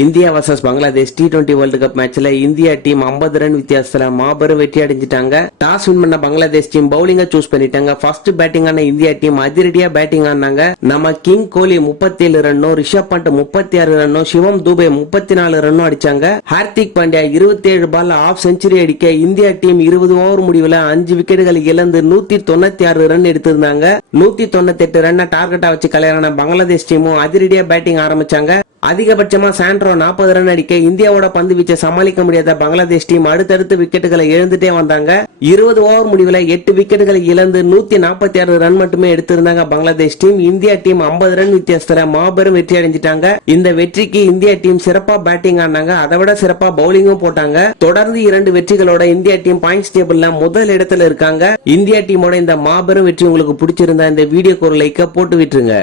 India versus Bangladesh T twenty world cup மேட்ச்ல India team 50 run வித்தியாசத்துல மாபெரும் வெற்றி அடைஞ்சிட்டாங்க. டாஸ் வின் பண்ண பங்களாதேஷ் டீம் பவுலிங்க சூஸ் பண்ணிட்டாங்க. ஃபர்ஸ்ட் பேட்டிங் ஆன இந்தியா டீம் அதிரடியா பேட்டிங் ஆனாங்க. நம்ம கிங் கோலி 37 ரன்னும் ரிஷப் பண்ட் 36 ரன்னும் சிவம் துபை முப்பத்தி நாலு ரன்னும் அடிச்சாங்க. Hardik Pandya 27 ball half century அடிக்க இந்தியா டீம் 20 ஓவர் முடிவுல அஞ்சு விக்கெட்டுகள் இழந்து 196 ரன் எடுத்திருந்தாங்க. 198 ரன்னை டார்கெட்டா வச்சு கல்யாணம் பங்களாதேஷ் டீமும் அதிரடியா பேட்டிங் ஆரம்பிச்சாங்க. அதிகபட்சமா சாண்ட்ரோ 40 ரன் அடிக்க இந்தியாவோட பந்து வீச்சை சமாளிக்க முடியாத பங்களாதேஷ் டீம் அடுத்தடுத்து விக்கெட்டுகளை இழந்துட்டே வந்தாங்க. இருபது ஓவர் முடிவுல எட்டு விக்கெட்டுகளை இழந்து 146 ரன் மட்டுமே எடுத்திருந்தாங்க Bangladesh team. India team 50 run வித்தியாசத்துல மாபெரும் வெற்றி அடைஞ்சிட்டாங்க. இந்த வெற்றிக்கு இந்தியா டீம் சிறப்பா பேட்டிங் ஆனாங்க. அதை விட சிறப்பா பவுலிங்கும் போட்டாங்க. தொடர்ந்து இரண்டு வெற்றிகளோட இந்தியா டீம் பாயிண்ட்ஸ் டேபிள்ல முதல் இடத்துல இருக்காங்க. இந்தியா டீமோட இந்த மாபெரும் வெற்றி உங்களுக்கு பிடிச்சிருந்தா இந்த வீடியோக்கு ஒரு லைக்க போட்டு விட்டுருங்க.